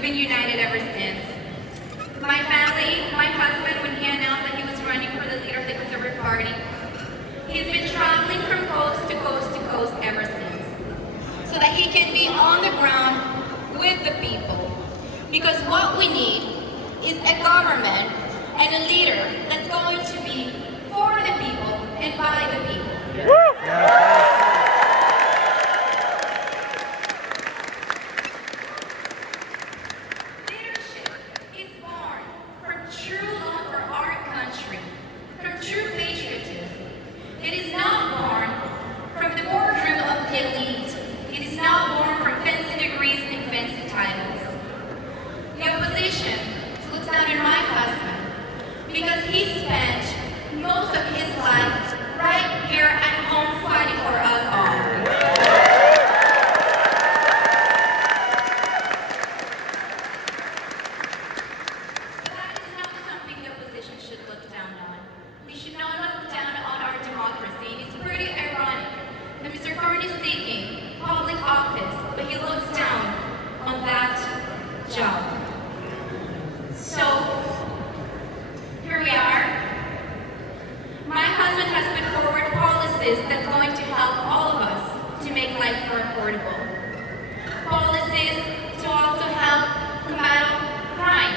been united ever since. My family, my husband, when he announced that he was running for the leader of the Conservative Party, he's been traveling from coast to coast to coast ever since, so that he can be on the ground with the people. Because what we need is a government and a leader that's going to be for the people and by the people. Leadership is born from true love for our country, from true patriotism. It is not born from the boardroom of the elite. It is not born from fancy degrees and fancy titles. The opposition looks down on my husband because he spent most of his life right here at home fighting for us all. But that is not something the opposition should look down on. We should not look down on our democracy. It's pretty ironic that Mr. Corn is seeking public office, but he looks down on that job. So, here we are. My husband has put forward policies that's going to help all of us to make life more affordable. Policies to also help combat crime.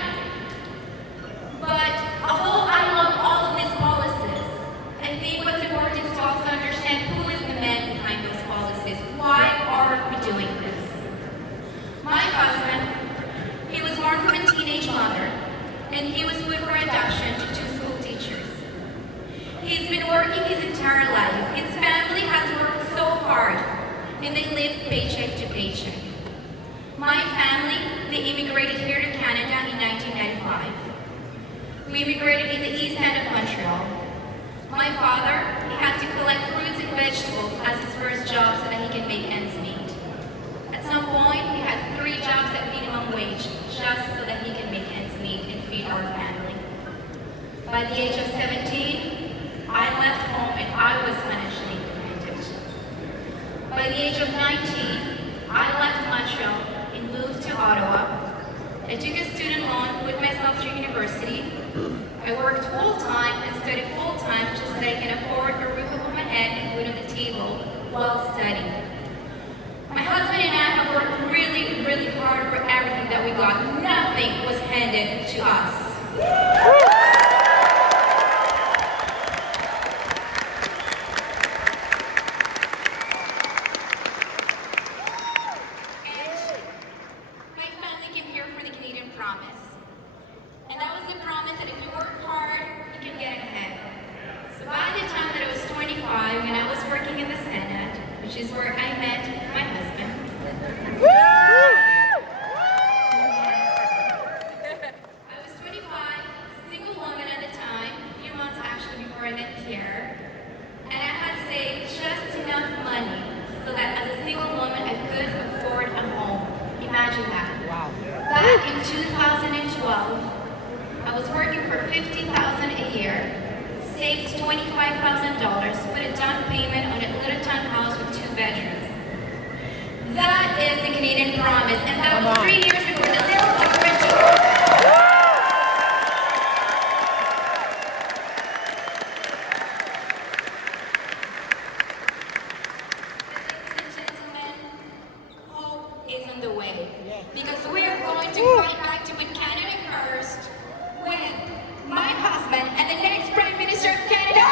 But although I love all of these policies, I think what's important is to also understand who is the man behind those policies. Why are we doing this? My husband, he was born from a teenage mother, and he was put for adoption to 2 school teachers. He's been working his entire life. His family has worked so hard, and they live paycheck to paycheck. My family, they immigrated here to Canada in 1995. We immigrated in the east end of Montreal. My father, he had to collect fruits and vegetables as his first job so that he can make ends meet. At some point, he had 3 jobs at minimum wage just so that he can make ends meet and feed our family. By the age of 17, I left home and I was financially independent. By the age of 19, I left Montreal and moved to Ottawa. I took a student loan, put myself through university. I worked full-time and studied full-time just so that I can afford a roof over my head and food on the table while studying. My husband and I have worked really, really hard for everything that we got. Nothing was handed to us. And that was the promise that if you work hard, you can get ahead. So by the time that I was 25 and I was working in the Senate, which is where I met my husband. I was 25, single woman at the time, a few months actually before I met Pierre. And I had saved just enough money so that as a single woman I could afford a home. Imagine that. Wow. Back in 2012, I was working for $50,000 a year, saved $25,000, put a down payment on a little townhouse with 2 bedrooms. That is the Canadian promise, and that was 3 years before the little government took over. Ladies and gentlemen, hope is on the way, because we are going to fight back to put Canada first with my husband and the next Prime Minister of Canada.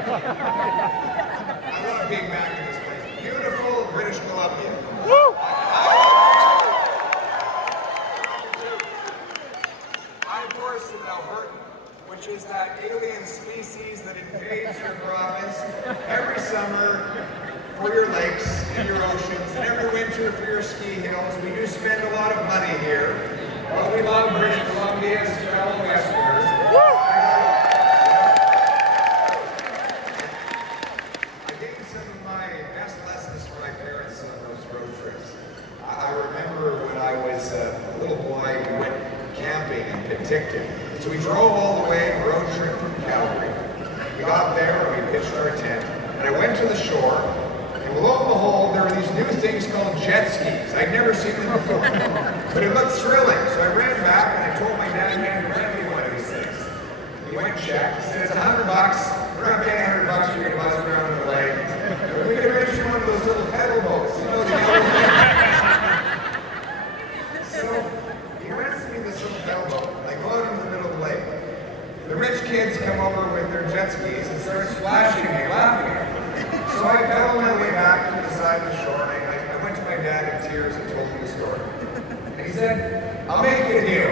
I love being back in this place. Beautiful British Columbia. I'm Morrison, Alberta, which is that alien species that invades your province every summer for your lakes and your oceans, and every winter for your ski hills. We do spend a lot of money here, but we love British Columbia's fellow Westerners. I gained some of my best lessons from my parents on those road trips. I remember when I was a little boy, we went camping in Penticton. So we drove all the way, road trip from Calgary. We got there and we pitched our tent. And I went to the shore, and lo and behold, there were these new things called jet skis. I'd never seen them before. But it looked thrilling. So I ran back and I told my dad he had to rent me one of these things. He went and checked. He said, it's $100. We're not paying $100 for you to buzz around in the lake. But we can rent you one of those little pedal boats. You know, the yellow So he rents me this little pedal boat. I go out into the middle of the lake. The rich kids come over with their jet skis and start splashing me, laughing at me. So I pedaled my way back to the side of the shore, and I went to my dad in tears and told him the story. And he said, I'll make you a deal.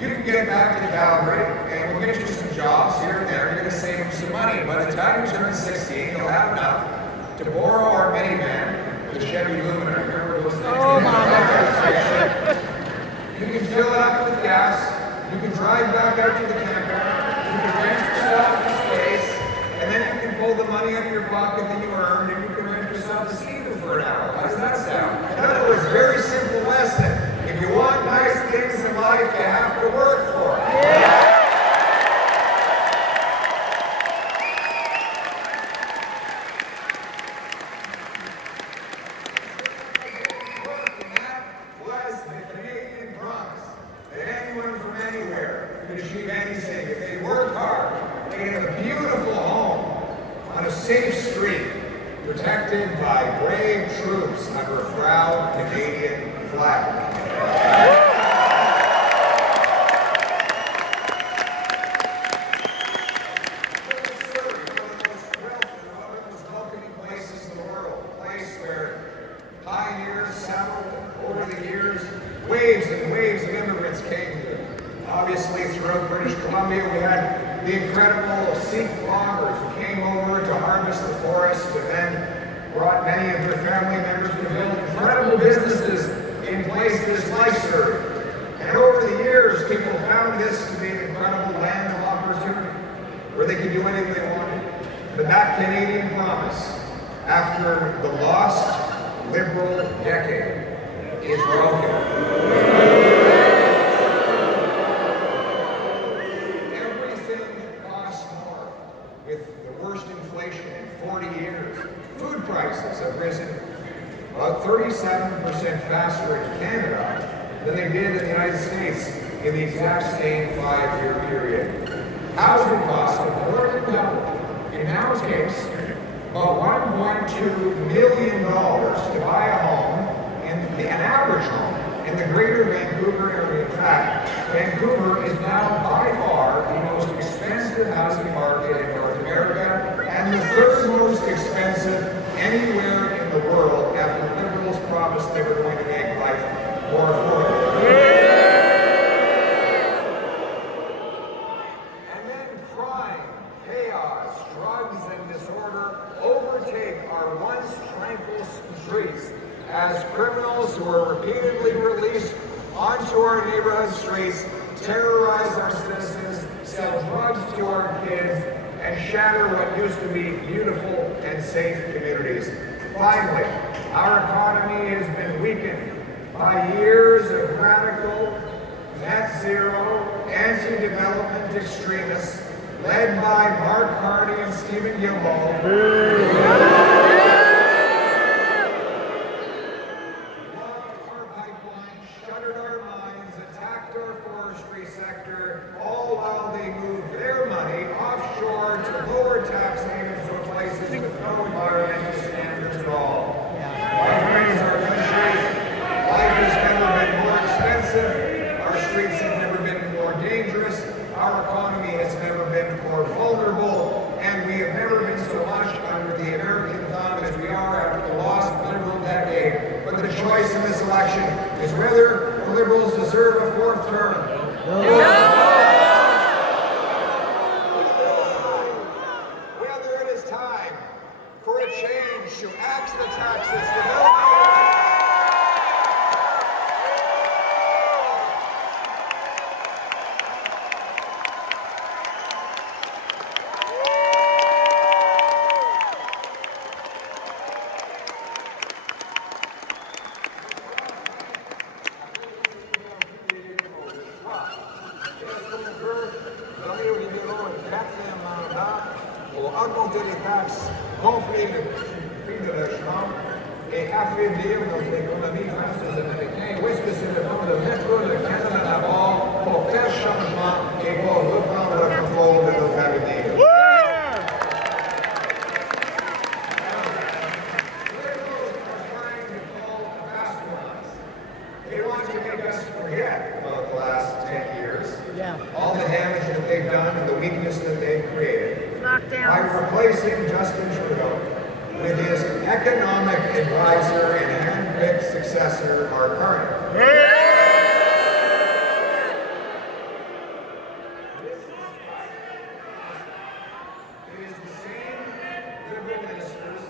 You can get back to Calgary, and we'll get you some jobs here and there. You're going to save him some money. By the time you turn 16, you'll have enough to borrow our minivan, the Chevy Lumina. Remember those things? Oh my God. You can fill it up with gas. You can drive back out to the campground. You can rent yourself a space, and then you can pull the money out of your pocket that you earned, and you can rent yourself a ski for an hour. How does that sound? In other words, very simple lesson. If you want nice things in life, you have to work for it. Yeah. Achieve anything if they work hard. They can have a beautiful home on a safe street, protected by brave troops under a proud Canadian flag. Surrey, one of the most wealthy, one of the most welcoming places in the world, a place where pioneers settled over the years, waves and waves of immigrants came here. Obviously, throughout British Columbia, we had the incredible Sikh loggers who came over to harvest the forest and then brought many of their family members to build incredible businesses in places like Surrey. And over the years, people found this to be an incredible land of opportunity where they could do anything they wanted. But that Canadian promise, after the lost Liberal decade, is broken. With the worst inflation in 40 years, food prices have risen about 37% faster in Canada than they did in the United States in the exact same 5-year period. Housing costs have more than doubled. In our case, about $1.2 million to buy a home, an average home, in the greater Vancouver area. In fact, Vancouver is now by far the most expensive housing market in North America and the third most expensive anywhere in the world after Liberals promised they were going to make life more affordable. And then crime, chaos, drugs, and disorder overtake our once tranquil streets as criminals who are repeatedly released onto our neighborhood streets terrorize our citizens, sell drugs to our kids, and shatter what used to be beautiful and safe communities. Finally, our economy has been weakened by years of radical, net zero, anti-development extremists led by Mark Carney and Stephen Guilbeault. Sector, all while they move their money offshore to lower tax havens or places with no environmental standards at all. My friends, our country, life has never been more expensive, our streets have never been more dangerous, our economy has never been more vulnerable, and we have Liberals deserve a fourth term? Whether it is time for a change to axe the taxes, pour augmenter les taxes, gonfler le prix de logement et affaiblir notre économie face aux Américains? Ou est-ce que c'est le temps de mettre le Canada d'abord pour faire changement et pour reprendre le contrôle de notre avenir? They want to make us forget about the last 10 years, all the damage that they've done and the weakness that they've created, by replacing Justin Trudeau with his economic advisor and hand-picked successor, Mark Carney. It is the same Liberal ministers,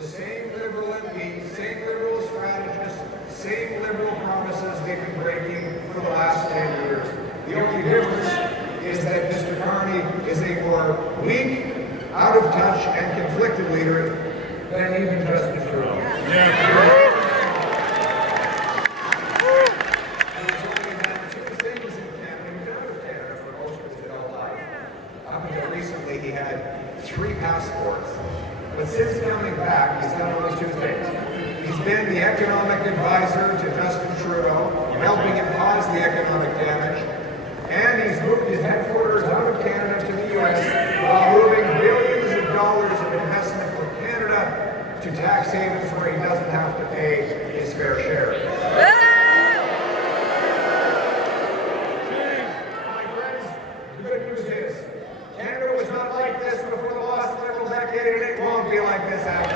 the same Liberal MPs, same Liberal strategists, same Liberal promises they've been breaking for the last 10 years. The only difference is that Mr. Carney is a more weak, out of touch, and conflicted leader than even Justin Trudeau. There's only been two things in Canada. He's out of Canada for most of his adult life. Up until recently, he had 3 passports. But since coming back, he's done only 2 things. He's been the economic advisor to Justin Trudeau, helping him cause the economic damage, and he's moved his headquarters out of Canada to the U.S. while moving billions of dollars of investment from Canada to tax havens where he doesn't have to pay his fair share. My friends, the good news is, Canada was not like this before the last Liberal decade, and it won't be like this after.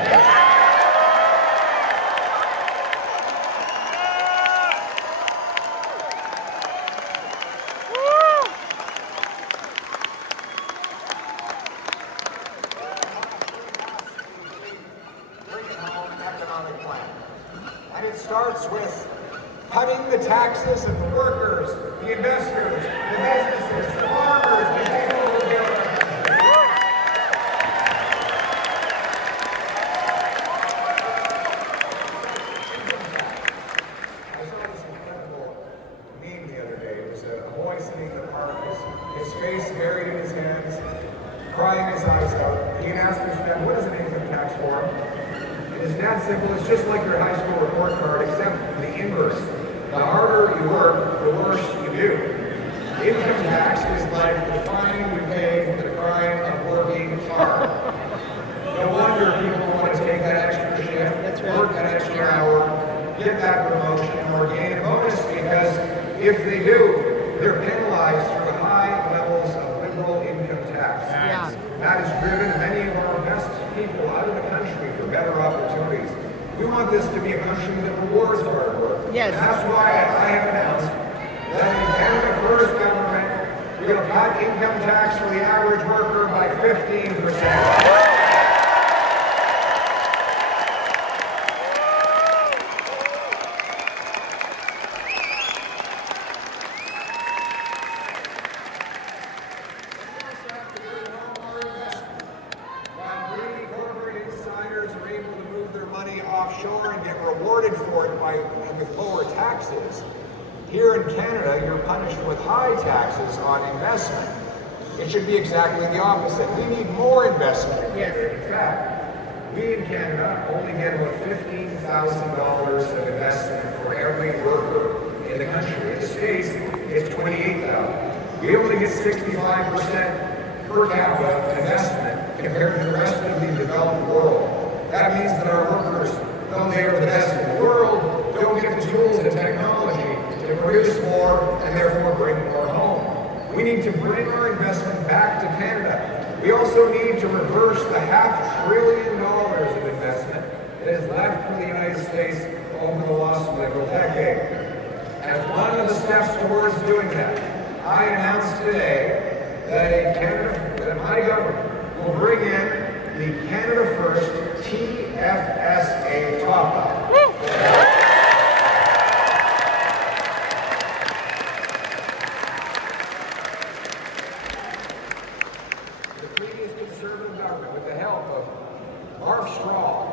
And it starts with cutting the taxes of the workers, the investors, the businesses, the farmers, the people who build our country. I saw this incredible meme the other day. It was a boy sitting in the park, his face buried in his hands, crying his eyes out. He asked his dad, "What is an income tax for?" It's that simple. It's just like your high school report card, except the inverse. The harder you work, the worse you do. Income tax is like the fine we pay for the crime of working hard. No wonder people want to take that extra shift, work that extra hour, get that promotion, or gain a bonus, because if they do, they're penalized through high levels of Liberal income tax. That has driven many of our best people out of the country for better opportunities. We want this to be a country that rewards hard work. And that's why I have announced that in Canada First government, we're going to cut income tax for the average worker by 15%. Offshore and get rewarded for it with lower taxes. Here in Canada, you're punished with high taxes on investment. It should be exactly the opposite. We need more investment. In fact, we in Canada only get about $15,000 of investment for every worker in the country. In the States, it's $28,000. We only get 65% per capita investment compared to the rest of the developed world. That means that our workers, though they are the best in the world, don't get the tools and technology to produce more and therefore bring more home. We need to bring our investment back to Canada. We also need to reverse the $500 billion of investment that is left for the United States over the last Liberal decade. As one of the steps towards doing that, I announced today that my government will bring in the Canada First TFSA top-up. The previous Conservative government, with the help of Mark Straw,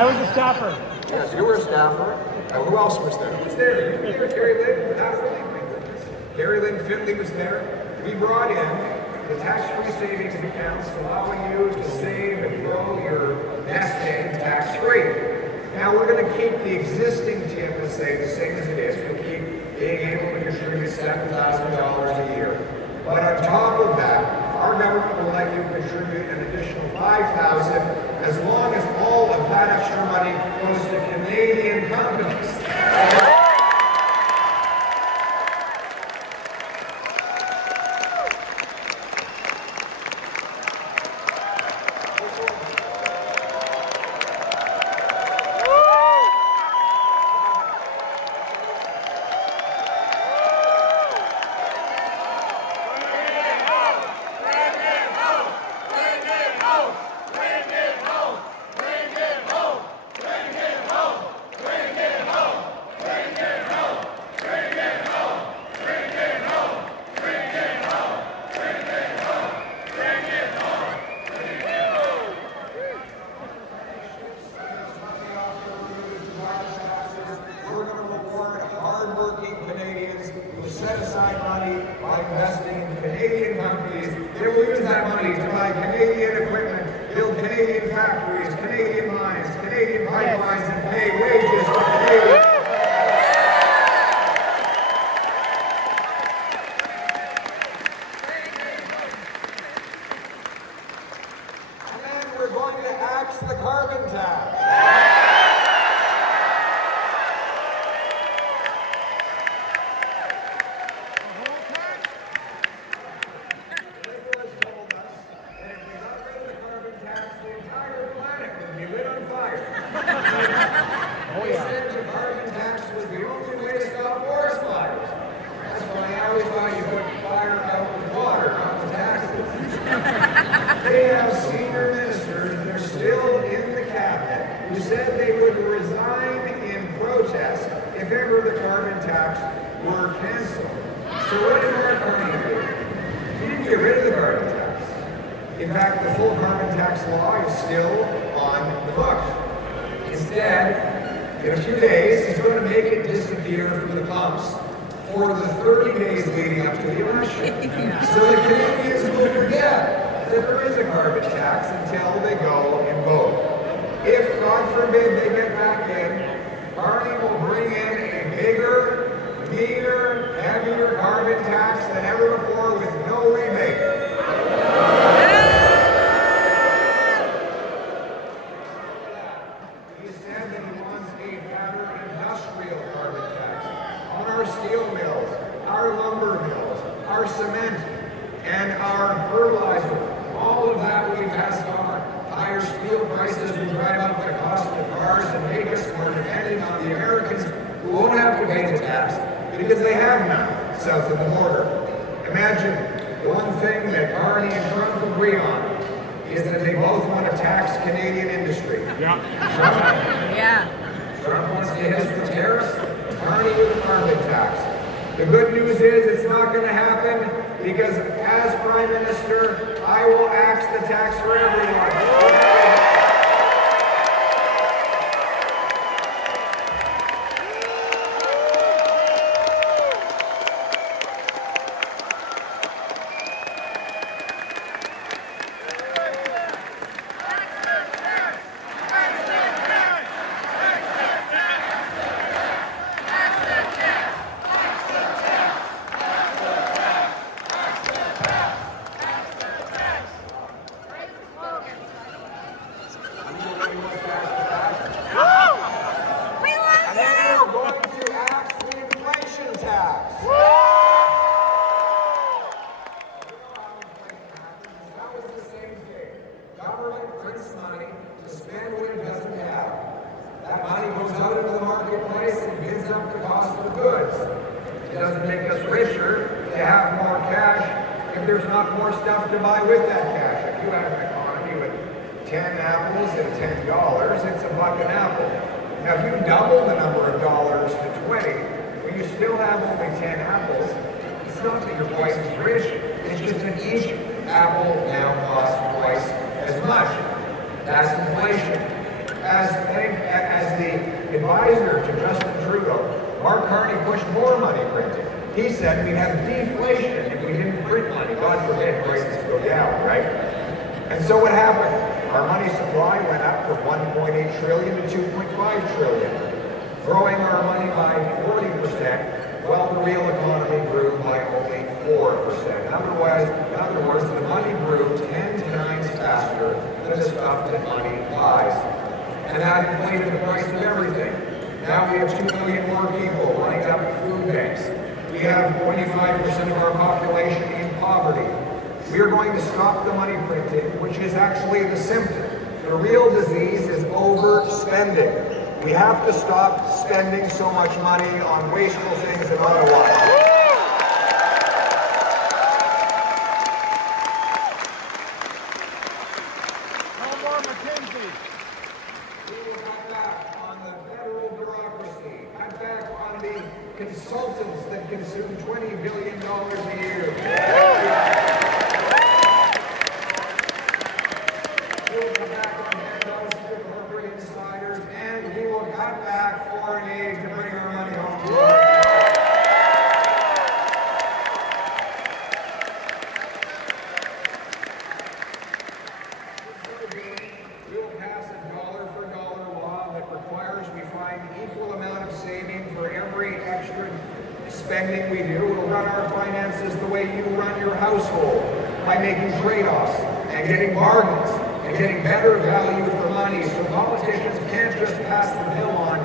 I was a staffer. yes, you were a staffer. Who else was there? Who was there? You were Carrie Lynn? Not really. My goodness. Carrie Lynn Finley was there. We brought in the tax-free savings accounts, allowing you to save and grow your nest egg tax-free. Now we're going to keep the existing TFSA the same as it is. We'll keep being able to contribute $7,000 a year. But on top of that, our government will let you contribute an additional $5,000 as long as all of that extra money goes to Canadian companies. Set aside money by investing in Canadian companies. They will use that money to buy Canadian equipment, build Canadian factories, Canadian mines, Canadian pipelines, and pay wages to Canadians. And we're going to axe the carbon tax. Oh yeah. The carbon tax was the only way to stop forest fires. That's funny. I always thought you put fire out with water, not with taxes. They have senior ministers, and they're still in the cabinet, who said they would resign in protest if ever the carbon tax were canceled. So what did Mark Carney do? He didn't get rid of the carbon tax. In fact, the full carbon tax law is still on the books. Instead, in a few days, he's going to make it disappear from the pumps for the 30 days leading up to the election. So the Canadians will forget that there is a carbon tax until they go and vote. If, God forbid, they get back in, Carney will bring in a bigger, meaner, heavier carbon tax than ever before with no rebate. Steel mills, our lumber mills, our cement, and our fertilizer. All of that will be passed on. Higher steel prices will drive up the cost of cars and make us more dependent on the Americans who won't have to pay the tax because they have none south of the border. Imagine one thing that Carney and Trump agree on is that they both want to tax Canadian industry. Trump wants to hit us with tariffs. Carney with a carbon tax. The good news is it's not going to happen because as Prime Minister, I will axe the tax for everyone. up the cost of goods. It doesn't make us richer to have more cash if there's not more stuff to buy with that cash. If you have an economy with 10 apples and $10, it's $1 an apple. Now, if you double the number of dollars to 20, when you still have only 10 apples, it's not that you're twice as rich, it's just that each apple now costs twice as much. That's inflation. As the advisor to Justin Trudeau, Mark Carney pushed more money printing. He said we'd have deflation if we didn't print money. God forbid prices go down, right? And so what happened? Our money supply went up from 1.8 trillion to 2.5 trillion, growing our money by 40%, while the real economy grew by only 4%. In other words, the money grew 10 times faster than the stuff that money buys. And that inflated the price of everything. Now we have 2 million more people lined up at food banks. We have 25% of our population in poverty. We are going to stop the money printing, which is actually the symptom. The real disease is overspending. We have to stop spending so much money on wasteful things in Ottawa. Consultants that consume $20 billion a year. We will cut back on handouts to corporate insiders, and we will cut back foreign aid to bring our money home. We will pass a dollar-for-dollar law that requires we find equal amount of saving for every extra spending we do. We'll run our finances the way you run your household, by making trade-offs and getting bargains and getting better value for money. So politicians can't just pass the bill on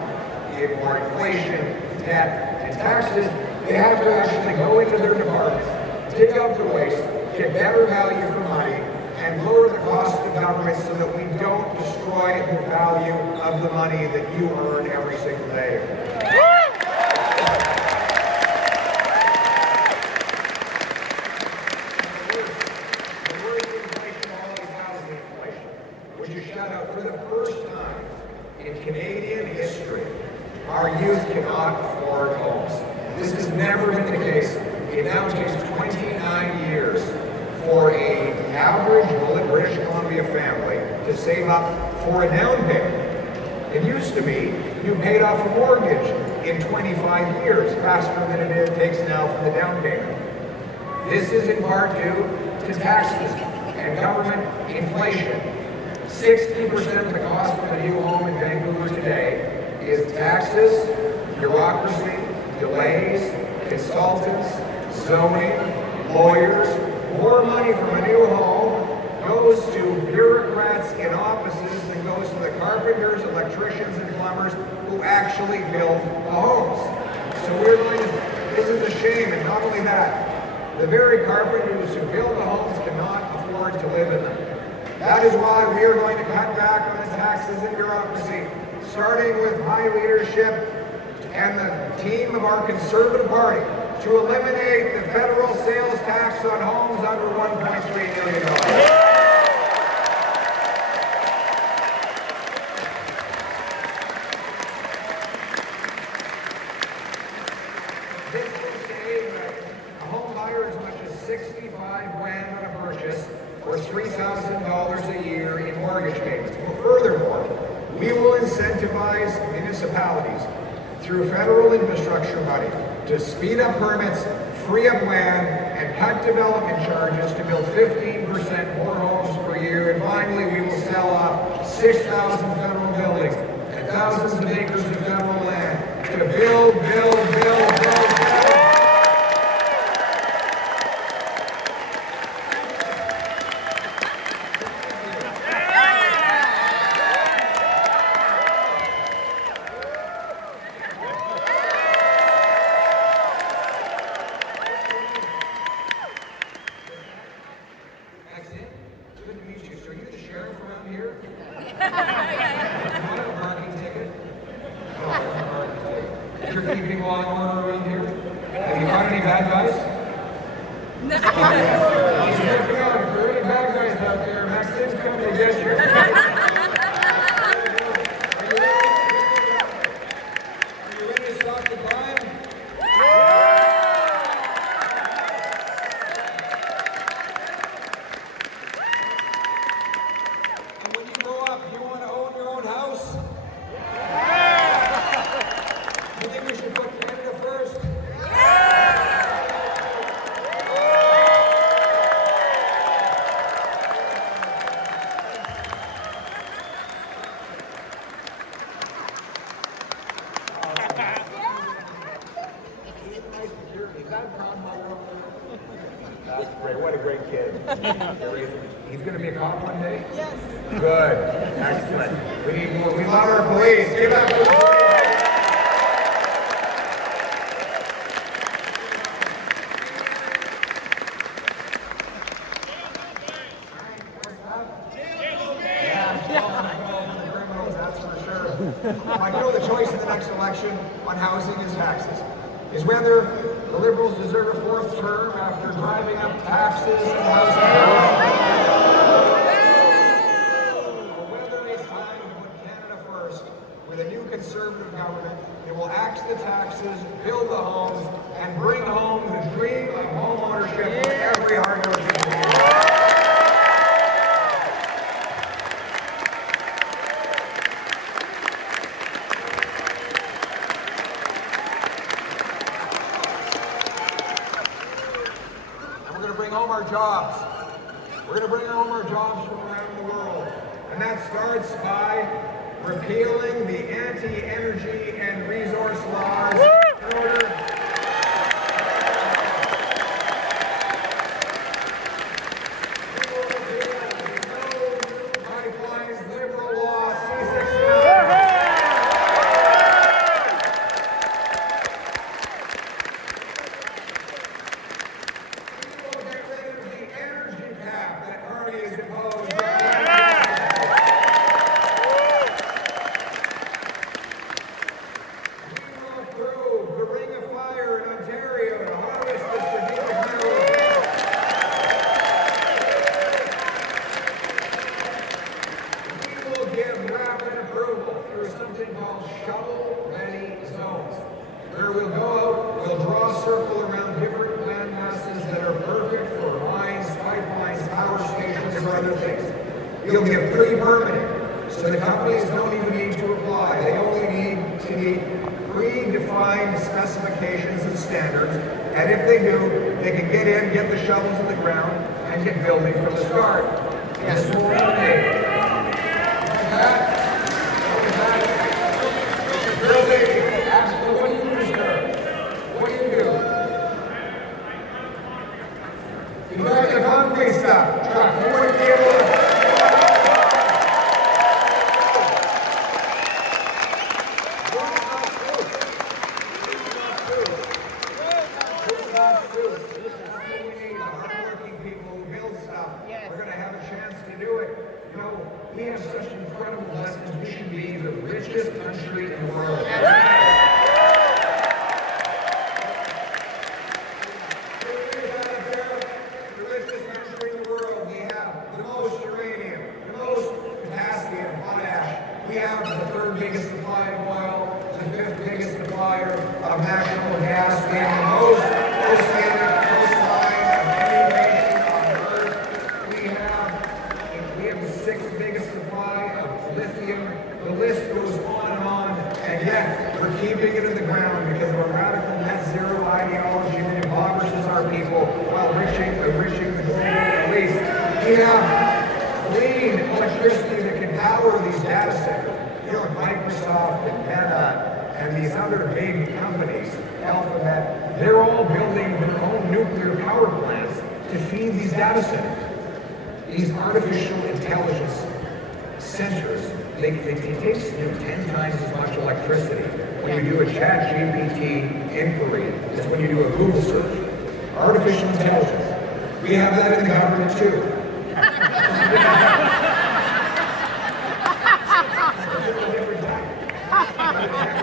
more inflation, debt, and taxes. They have to actually go into their departments, dig out the waste, get better value for money, and lower the cost of government so that we don't destroy the value of the money that you earn every single day. The worst inflation of all is housing inflation, which is shut out for the first time in Canadian history. Our youth cannot afford homes. This has never been the case. It now takes 29 years for an average British Columbia family to save up for a down payment. It used to be you paid off a mortgage in 25 years, faster than it takes now for the down payment. This is in part due to taxes and government inflation. 60% of the cost of a new home in Vancouver today is taxes, bureaucracy, delays, consultants, zoning, lawyers. More money from a new home goes to bureaucrats in offices than goes to the carpenters, electricians, and plumbers who actually build the homes. So this is a shame, and not only that, the very carpenters who build the homes cannot afford to live in them. That is why we are going to cut back on the taxes and bureaucracy, starting with my leadership and the team of our Conservative Party, to eliminate the federal sales tax on homes under $1.3 million. This will save a home buyer as much as $65,000 on a purchase, or $3,000 a year in mortgage payments. Well, furthermore, we will incentivize municipalities through federal infrastructure money to speed up permits, free up land, and cut development charges to build 15% more homes per year. And finally, we will sell off 6,000 federal buildings and thousands of acres of federal land to build. You're keeping law and order around here? Have you caught any bad guys? No. If there are any bad guys out there, Maxine's coming to get you. Are you ready to stop the crime? And when you grow up, you want to own your own house? You think we should put Canada first? That's great. What a great kid. He's going to be a cop one day? Yes. Good. Excellent. We need more. We love our police. Give up for the police. That's for sure. I know the choice in the next election on housing is taxes. Is whether the Liberals deserve a fourth term after driving up taxes and housing or whether it's time to put Canada first with a new Conservative government that will axe the taxes, build the homes, and bring home the dream of home ownership for every hardworking Canadian. Our jobs. We're going to bring home our jobs from around the world. And that starts by repealing the anti-energy and resource laws in order pipelines, liberal law, C-69. You'll get pre-permitting, so the companies don't even need to apply. They only need predefined specifications and standards, and if they do, they can get in, get the shovels in the ground, and get building from the start. This will eliminate. Building. What do you do, sir? What do you do? You drive the concrete stuff, truck. You wouldn't be able to. We're going to have a chance to do it. You know, we have such incredible lessons. We should be the richest country in the world. The richest country in the world. We have the most uranium, the most potassium, potash. We have the third biggest supply of oil, the fifth biggest supplier of natural gas. We have the most oceanic coastline of any nation on Earth. We have the sixth biggest supply of lithium. The list goes on, and yet we're keeping it in the ground because of a radical net zero ideology that impoverishes our people while enriching the global elite. We have clean electricity that can power these data centers. You know, Microsoft and Meta and these other big companies, Alphabet, they're all building their own nuclear power plants to feed these data centers. These artificial intelligence centers, they take 10 times as much electricity when you do a ChatGPT inquiry as when you do a Google search. Artificial intelligence. We have that in the government too. We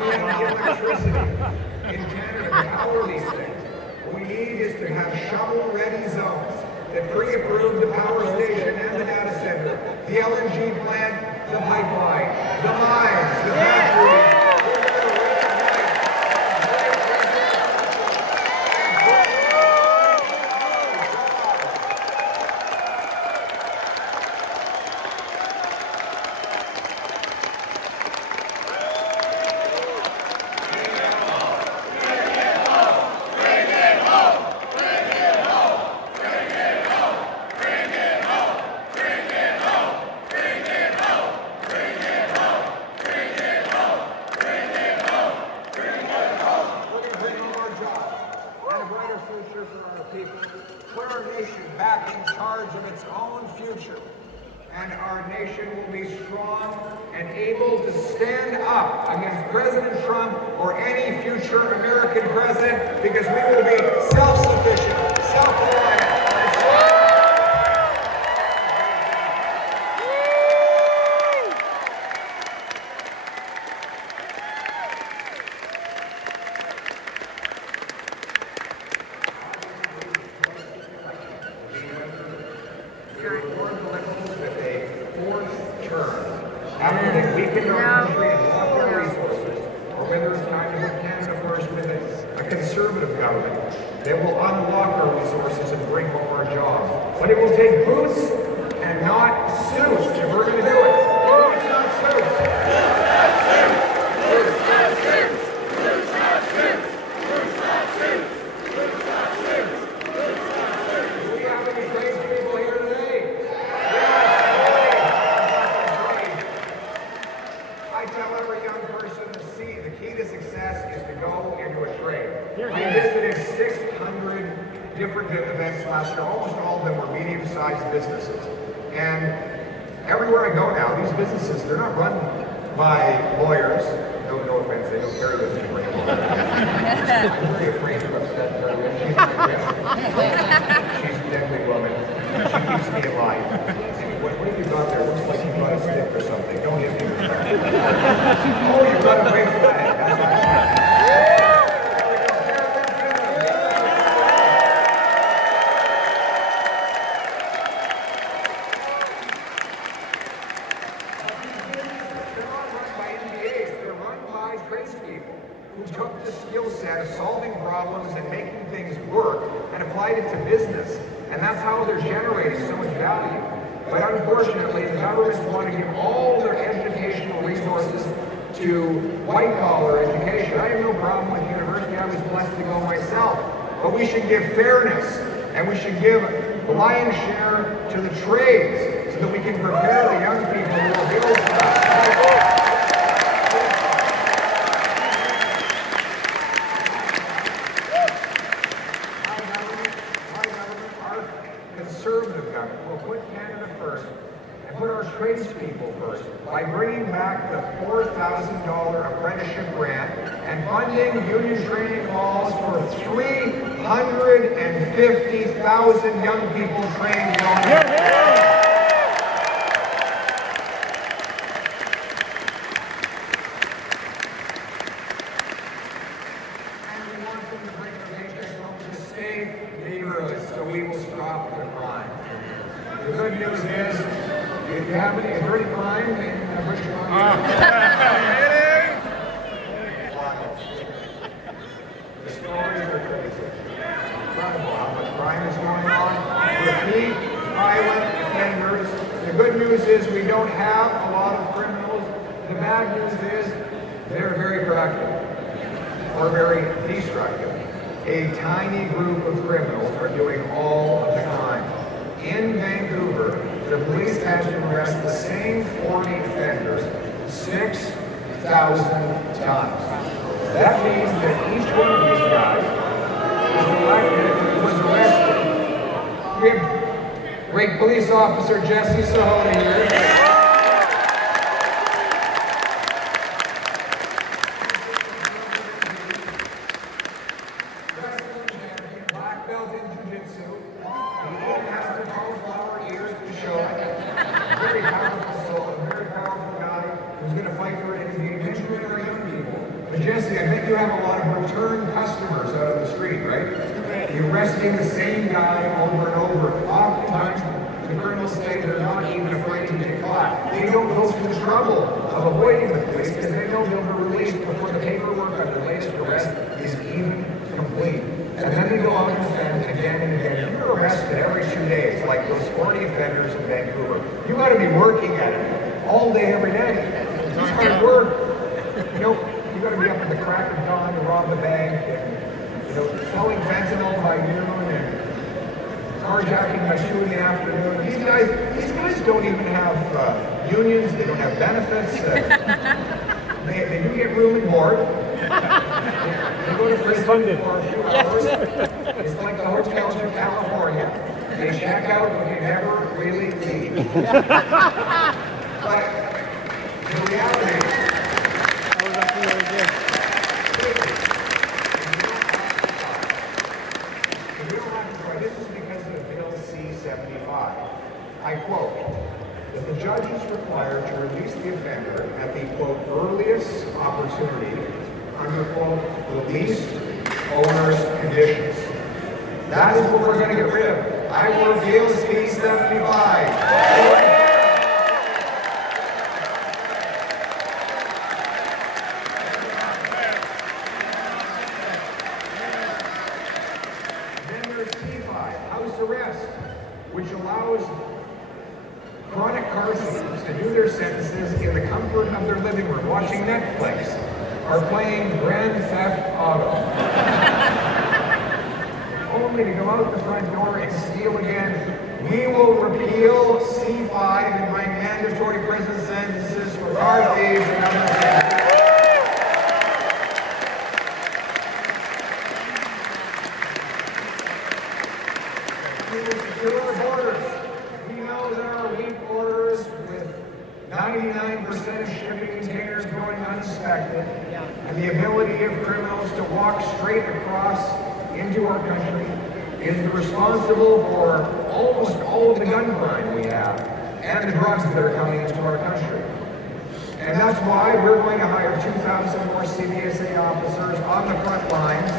have the electricity. in Canada to power these things. What we need is to have shovel-ready zones that pre-approve the power station and the data center, the LNG plant, the pipeline, the mines, the factories. Put our nation back in charge of its own future. And our nation will be strong and able to stand up against President Trump or any future American president, because we will be self-sufficient, self-reliant. After they weaken our country and block our resources, or whether it's time to put Canada first with a conservative government that will unlock our resources and bring home our jobs. But it will take boots and not suits if we're going to do it. It's not suits. Boots, not suits. Boots, not suits. Boots, not suits. Boots, not suits. Boots, not suits. Do we have any tradespeople here today? I tell every young person the key to success is to go into a trade. I visited 600 different events last year. Almost all of them were medium-sized businesses. And everywhere I go now, these businesses, they're not run by lawyers. No offense, they don't carry with me. I'm very afraid of upset her. She's a deadly woman. She keeps me alive. What have you got there? Looks like you got a stick or something. Don't hit me with that. Oh, you got a great flag. That's awesome. They're not run by MBAs. They're run by tradespeople who took the skill set of solving problems and making things work and applied it to business. And that's how they're generating so much value. But unfortunately, the governments want to give all their educational resources to white-collar education. I have no problem with university. I was blessed to go myself. But we should give fairness, and we should give the lion's share to the trades so that we can prepare the young people who will build stuff. Conservative government will put Canada first and put our tradespeople first by bringing back the $4,000 apprenticeship grant and funding union training halls for 350,000 young people trained on so we will stop the crime. The good news is, if you have any crime in British Columbia, the stories are crazy. Incredible how much crime is going on. Repeat violent offenders. The good news is we don't have a lot of criminals. The bad news is they're very productive or very destructive. A tiny group of criminals are doing all of the crime. In Vancouver, the police had to arrest the same 40 offenders 6,000 times. That means that each one of these guys was arrested. We have great police officer Jesse Sahota here. Very powerful guy who's going to fight for it. He's going to mentor our young people But Jesse, I bet you have a lot of return customers out of the street, right? You're arresting the same guy over and over. Oftentimes, the criminals say they're not even afraid to get caught. They don't go through the trouble of avoiding the police because they know they'll be released before the paperwork on their latest arrest is even complete. And then they go out and offend again and again. You're arrested every 2 days, like those 40 offenders in Vancouver. You got to be working at it all day, every day. It's hard work. You know, you got to be up at the crack of dawn to rob the bank, and selling fentanyl by noon, and carjacking by 2 in the afternoon. These guys don't even have unions. They don't have benefits. They do get room and board. They go to prison for a few hours. It's like the hotels in California. They check out, but they never really leave. But the reality is, this is because of Bill C-75. I quote, that the judge is required to release the offender at the, quote, earliest opportunity under, quote, the least onerous conditions. That is what we're going to get rid of. I will repeal C-75. Arrest, which allows chronic car thieves to do their sentences in the comfort of their living room, watching Netflix or playing Grand Theft Auto. Only to go out the front door and steal again. We will repeal C5 and bring mandatory prison sentences for car thieves and other things. We will secure our borders. We know there are weak borders with 99% of shipping containers going unsuspected, and the ability of criminals to walk straight across into our country is responsible for almost all of the gun crime we have and the drugs that are coming into our country. And that's why we're going to hire 2,000 more CBSA officers on the front lines.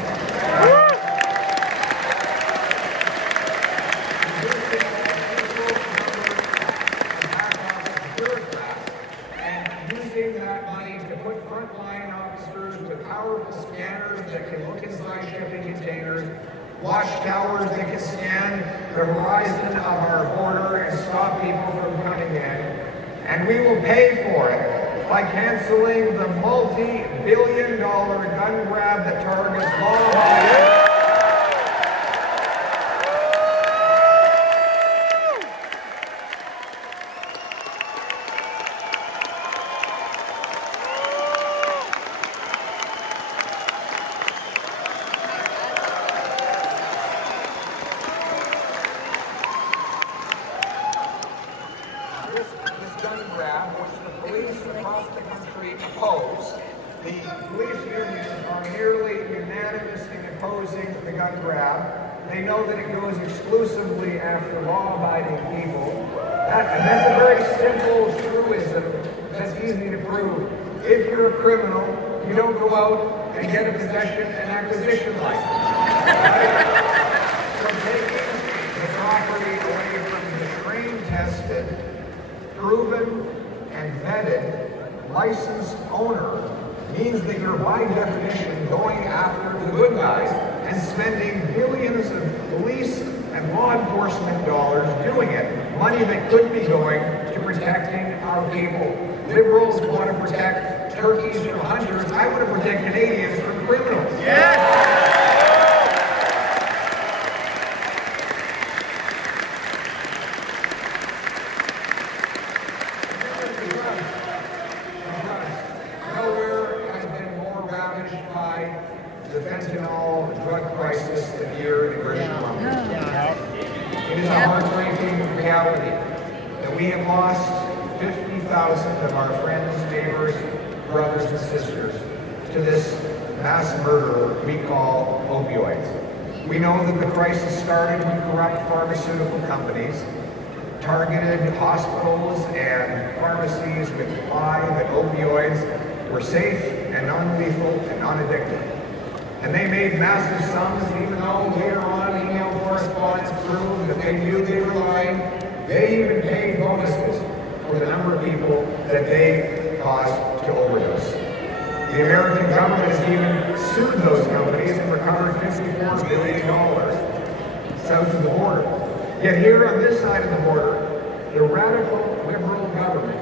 That money to put frontline officers with powerful scanners that can look inside shipping containers, watchtowers that can scan the horizon of our border and stop people from coming in. And we will pay for it by canceling the multi-billion-dollar gun grab that targets law-abiding. This gun grab, which the police across the country oppose, the police unions are nearly unanimous in opposing the gun grab. They know that it goes exclusively after law-abiding people. And that's a very simple truism that's easy to prove. If you're a criminal, you don't go out and get a possession and acquisition license. Right? So taking the property away from the train-tested, proven and vetted licensed owner means that you're by definition going after the good guys and spending billions of police and law enforcement dollars doing it. Money that could be going to protecting our people. Liberals want to protect turkeys from hunters. I want to protect Canadians from criminals. Yeah. By the fentanyl drug crisis here in British Columbia. It is a heartbreaking reality that we have lost 50,000 of our friends, neighbors, brothers, and sisters to this mass murder we call opioids. We know that the crisis started with corrupt pharmaceutical companies, targeted hospitals and pharmacies with the lie that opioids were safe and non-lethal and non-addictive. And they made massive sums, even though later on email correspondence proved that they knew they were lying. They even paid bonuses for the number of people that they caused to overdose. The American government has even sued those companies and recovered $54 billion south of the border. Yet here on this side of the border, the radical liberal government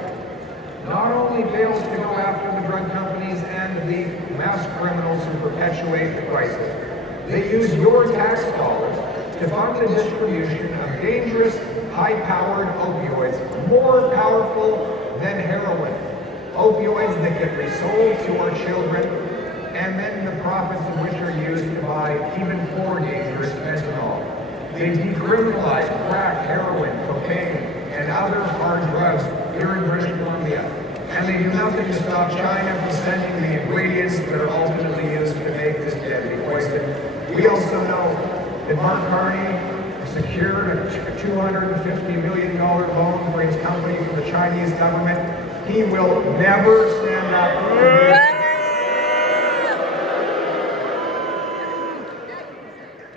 not only fails to go after the drug companies and the mass criminals who perpetuate the crisis, they use your tax dollars to fund the distribution of dangerous, high-powered opioids, more powerful than heroin. Opioids that get resold to our children, and then the profits of which are used to buy even more dangerous fentanyl. They decriminalize crack, heroin, cocaine, and other hard drugs here in British Columbia. And they do nothing to stop China from sending the ingredients that are ultimately used to make this deadly poison. We also know that Mark Carney secured a $250 million loan for his company from the Chinese government. He will never stand up.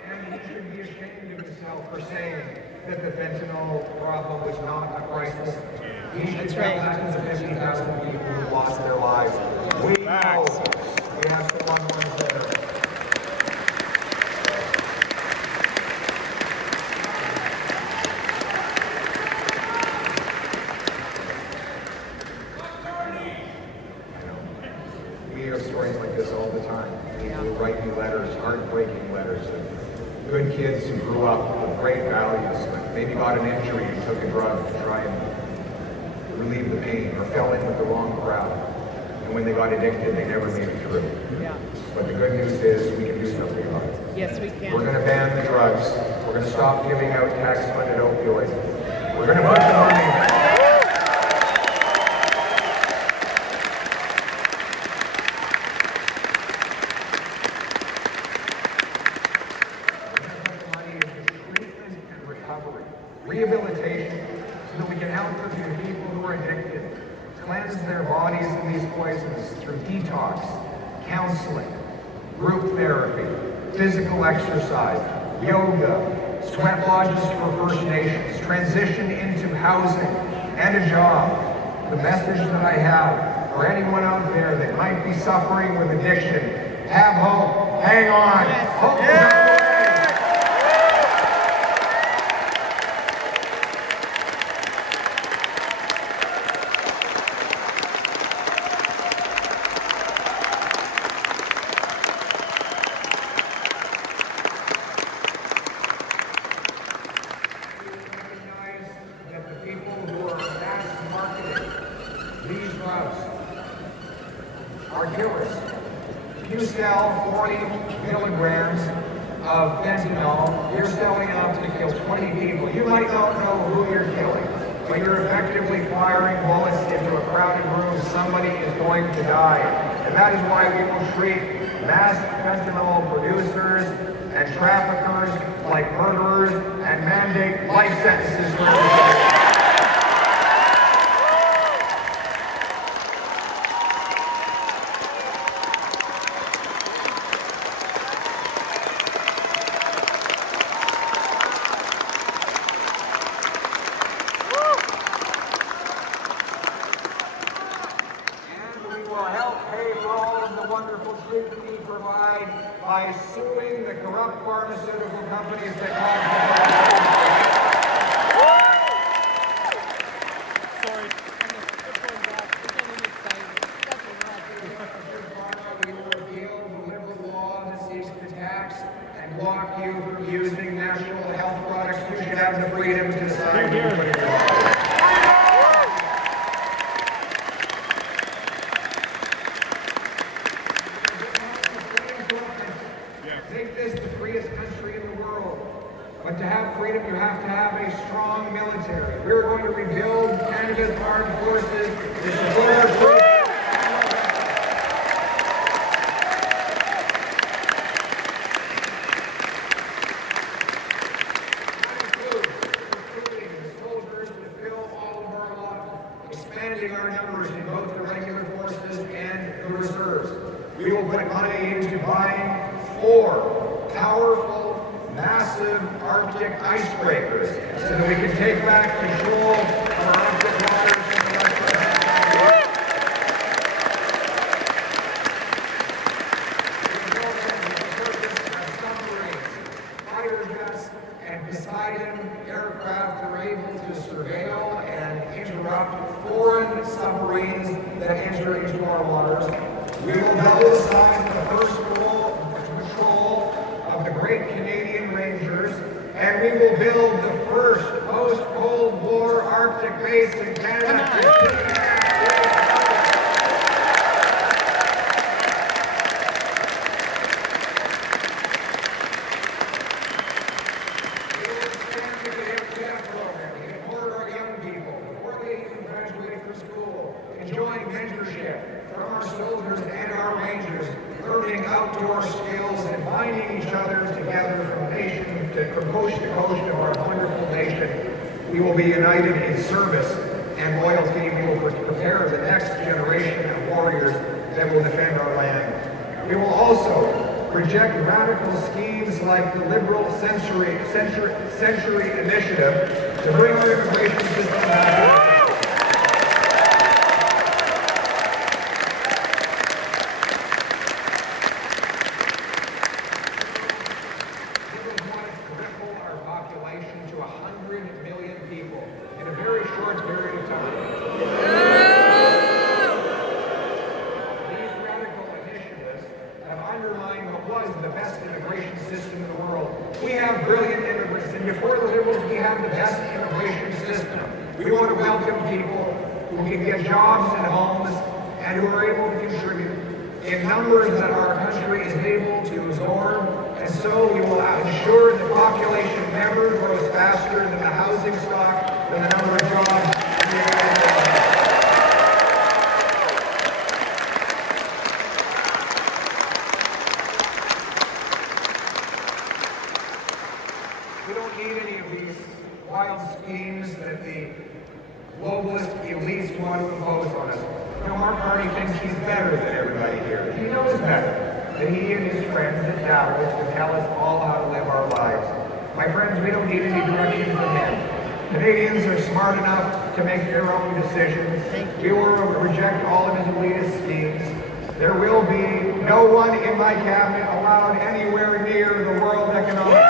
And he should be ashamed of himself for saying that the fentanyl problem was not a crisis. He should tell that to the 50,000 people who lost their lives. We know we have some loved ones there. We hear stories like this all the time. People who write me letters, heartbreaking letters, of good kids who grew up with great values, but maybe got an injury and took a drug to try and relieve the pain, or fell in with the wrong crowd. And when they got addicted, they never made it through. Yeah. But the good news is we can do something about it. Yes, we can. We're going to ban the drugs. We're going to stop giving out tax-funded opioids. We're going to put the money. Rehabilitation, so that we can help the people who are addicted cleanse their bodies of these poisons through detox, counseling, group therapy, physical exercise, yoga, sweat lodges for First Nations, transition into housing and a job. The message that I have for anyone out there that might be suffering with addiction, have hope, hang on, hope is on the way. Are killers. If you sell 40 milligrams of fentanyl, you're selling enough to kill 20 people. You might not know who you're killing, but you're effectively firing bullets into a crowded room. Somebody is going to die. And that is why we will treat mass fentanyl producers and traffickers like murderers and mandate life sentences for everybody. We provide by suing the corrupt pharmaceutical companies that we will repeal the liberal law that seeks to tax and block you from using national health products. You should have the freedom to decide who to put in your body. Make this the freest country in the world. But to have freedom, you have to have a strong military. We're going to rebuild Canada's armed forces to support our freedom. That includes recruiting the soldiers to fill all of our expanding our numbers in both the regular forces and the reserves. We will put money into buying 4 powerful, massive Arctic icebreakers so that we can take back control of our Arctic waters and the rest of our Poseidon aircraft are able to surveil and interrupt foreign submarines that enter into our waters. We will double the size of the first patrol of the Great Canadian Rangers, and we will build the first post-Cold War Arctic base in Canada. Enjoying mentorship from our soldiers and our rangers, learning outdoor skills and binding each other together from coast to coast of our wonderful nation. We will be united in service and loyalty. We will prepare the next generation of warriors that will defend our land. We will also reject radical schemes like the liberal century initiative to bring our immigration system back. To 100 million people in a very short period of time. These radical initiatives have undermined what was the best immigration system in the world. We have brilliant immigrants, and before the Liberals, we have the best immigration system. We want to welcome people who can get jobs and homes and who are able to contribute in numbers that our country is able to absorb. And so we will ensure that population never grows faster than the housing stock, than the number of jobs. We don't need any of these wild schemes that the globalist elites want to impose on us. You know, our party thinks he's better than everybody here. He knows better. That he and his friends at Davos can tell us all how to live our lives. My friends, we don't need any direction from him. Canadians are smart enough to make their own decisions. We will reject all of his elitist schemes. There will be no one in my cabinet allowed anywhere near the World Economic.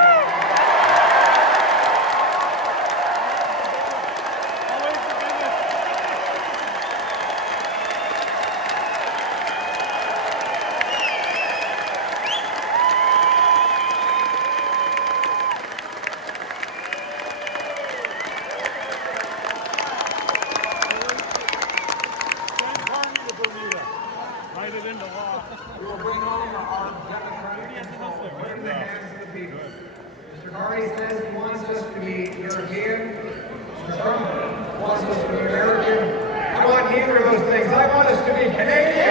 We will bring home our democratic control in the hands of the people. Mr. Carney says he wants us to be European. Mr. Trump wants us to be American. I want neither of those things. I want us to be Canadian.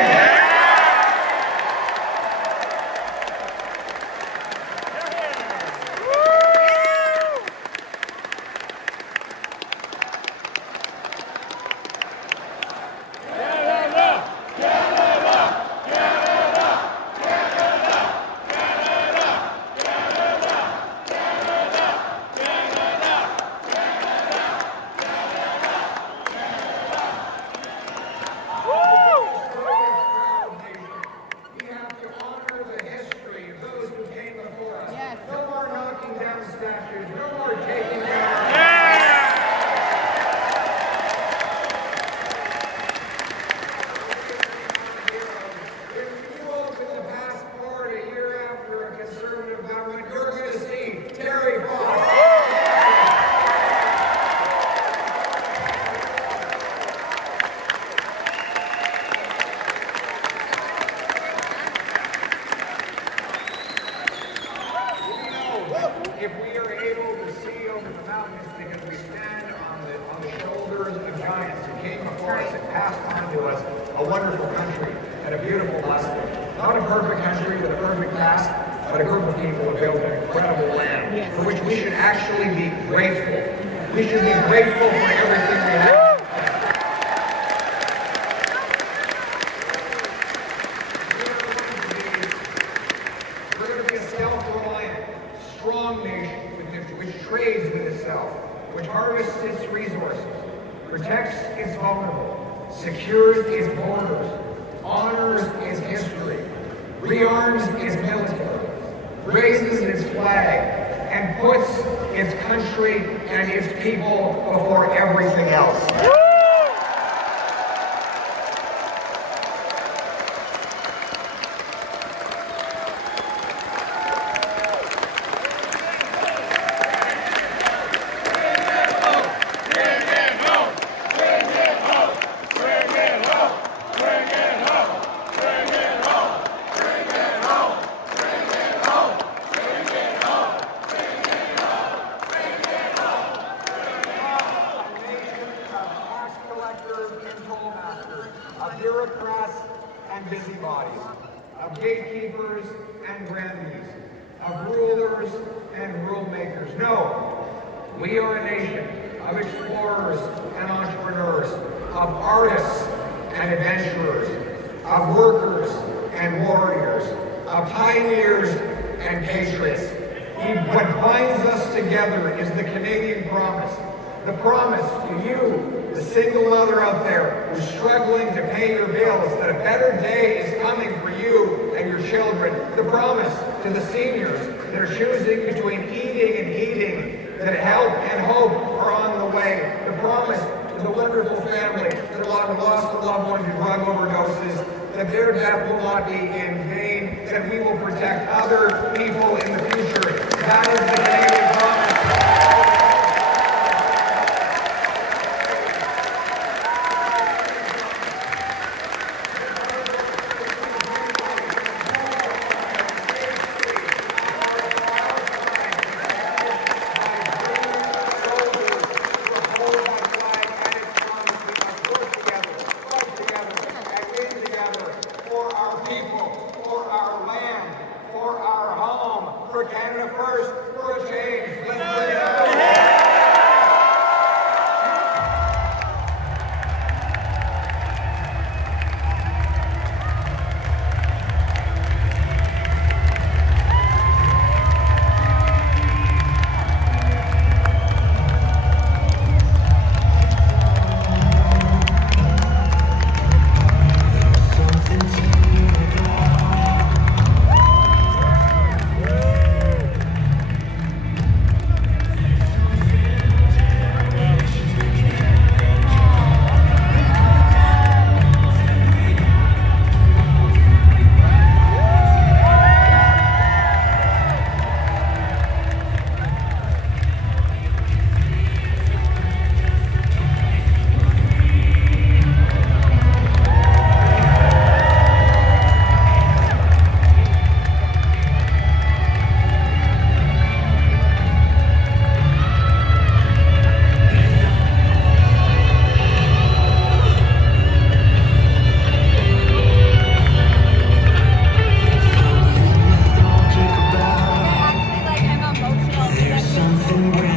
If we are able to see over the mountains because we stand on the shoulders of giants who came before us and passed on to us a wonderful country and a beautiful blessing. Not a perfect country with a perfect past, but a group of people who built an incredible land for which we should actually be grateful. We should be grateful for everything we have. its vulnerable, secures its borders, honors its history, rearms its military, raises its flag, and puts its country and its people before everything else. Of bureaucrats and busybodies, of gatekeepers and grandees, of rulers and rule makers. No, we are a nation of explorers and entrepreneurs, of artists and adventurers, of workers and warriors, of pioneers and patriots. What binds us together is the Canadian promise. The promise to you, the single mother out there who's struggling to pay your bills, that a better day is coming for you and your children. The promise to the seniors that are choosing between eating and eating, that help and hope are on the way. The promise to the wonderful family that lost a loved one to drug overdoses, that their death will not be in vain, that we will protect other people in the future. That is the Canadian